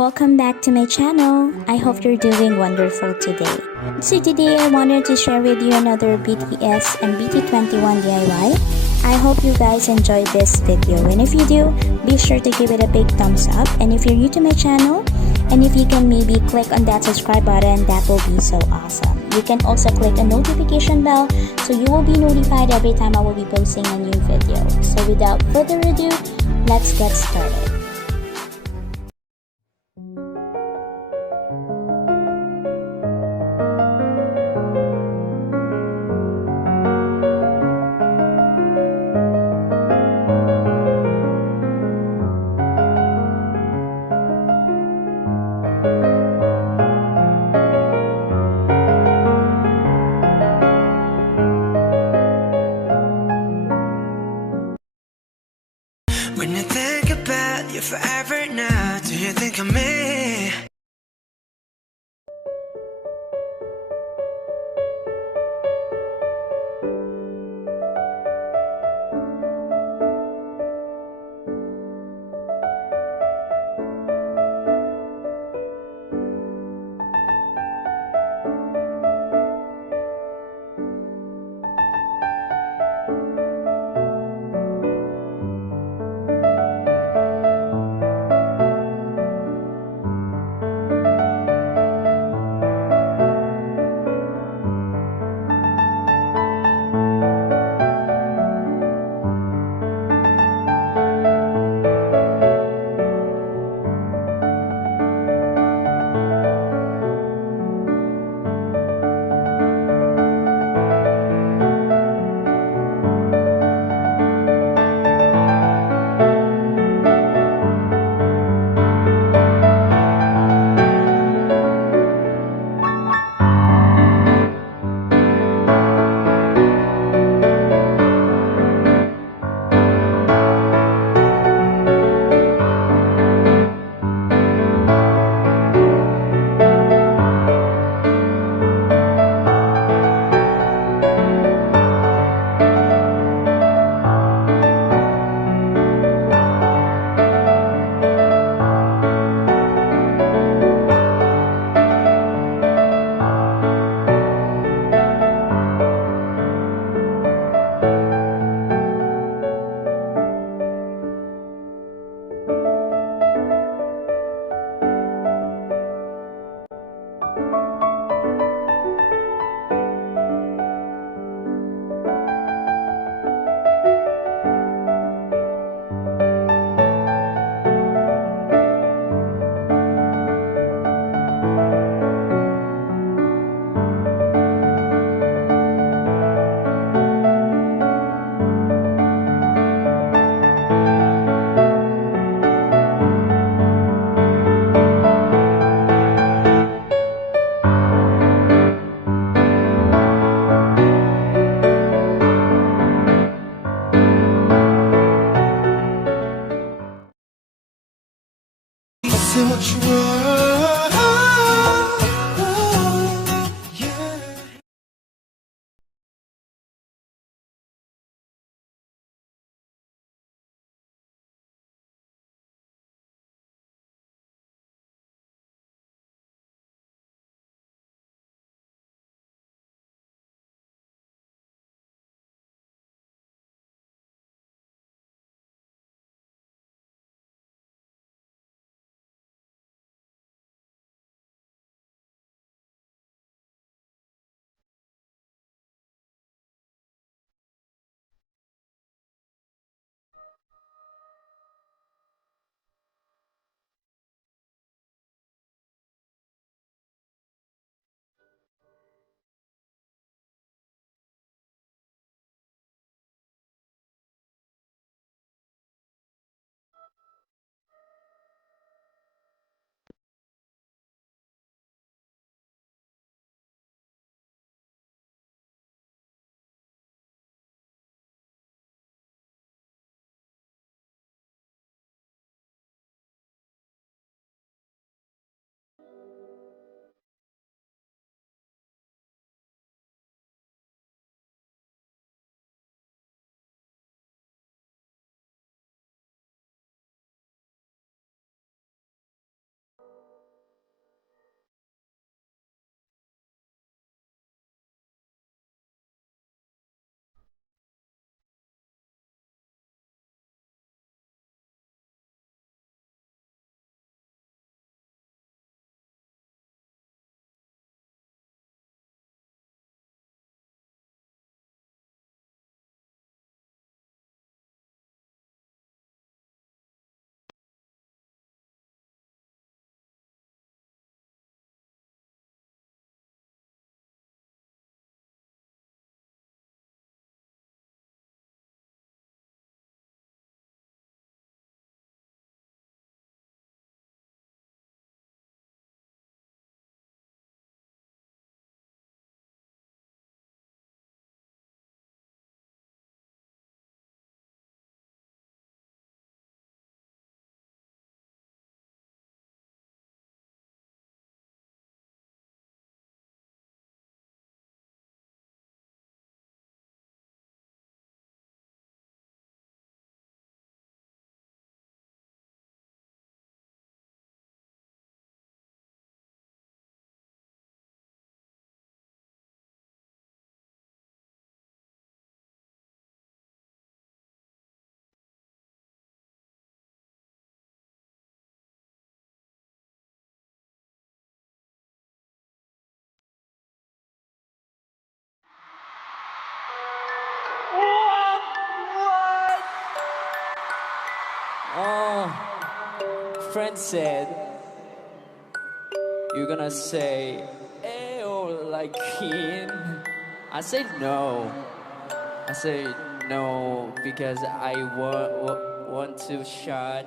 Welcome back to my channel. I hope you're doing wonderful today. So today I wanted to share with you another BTS and BT21 DIY. I hope you guys enjoyed this video, and if you do, be sure to give it a big thumbs up. And if you're new to my channel, and if you can maybe click on that subscribe button, that will be so awesome. You can also click a notification bell so you will be notified every time I will be posting a new video. So without further ado, let's get started. When you think about you forever now, do you think of me? friend said, you're gonna say, "Ew, like Keen." I said no. I said no because I want to shot.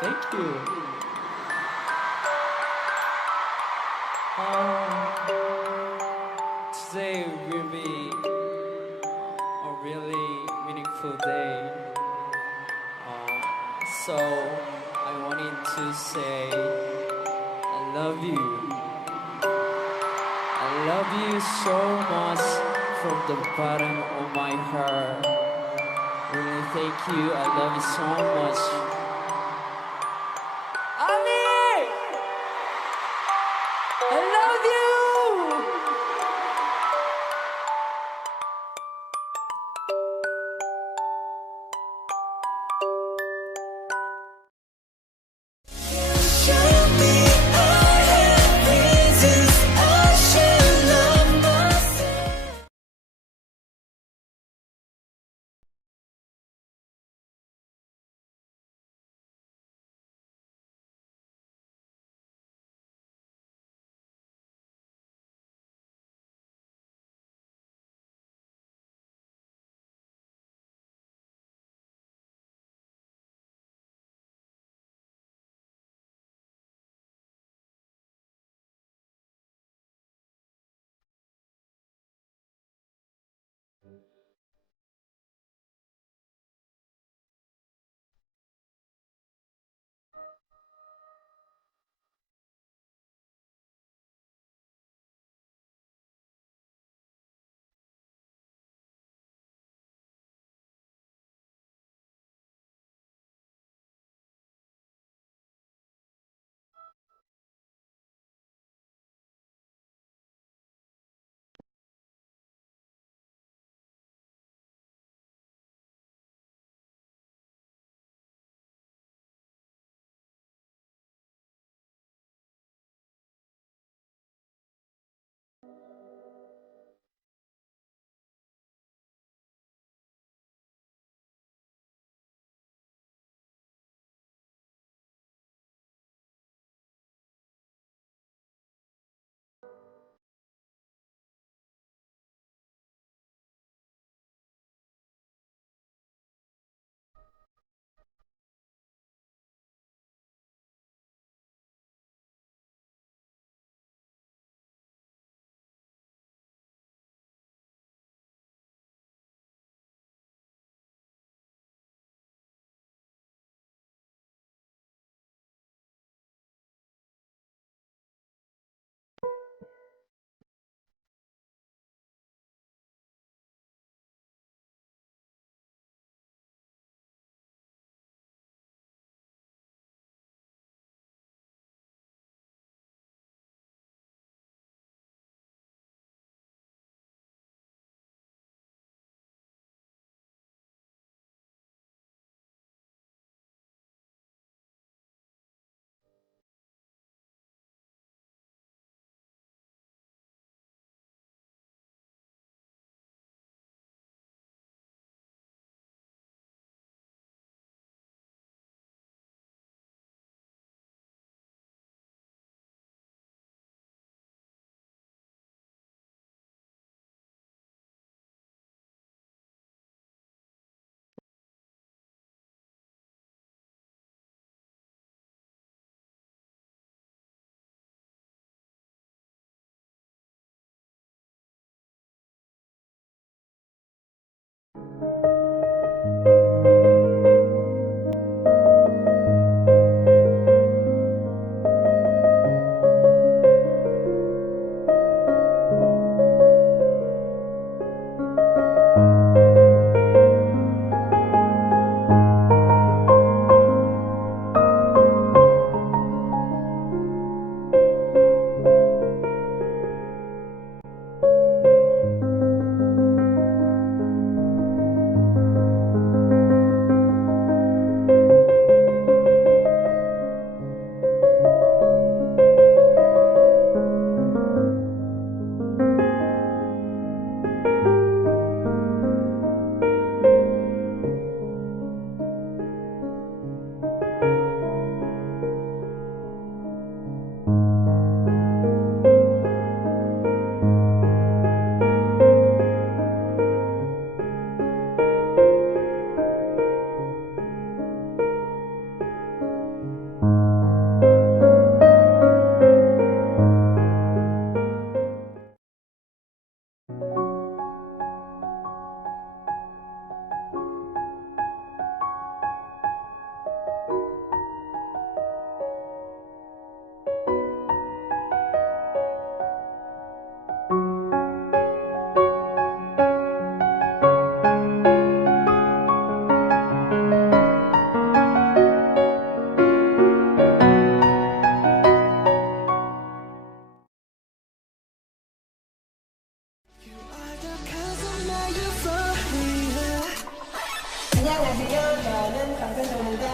Thank you. Today will be a really meaningful day. So I wanted to say I love you. I love you so much from the bottom of my heart. Really, thank you. I love you so much.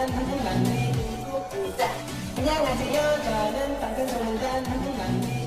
단 한국 남미 중국 부자 안녕하세요 저는 방탄소년단 한국 남미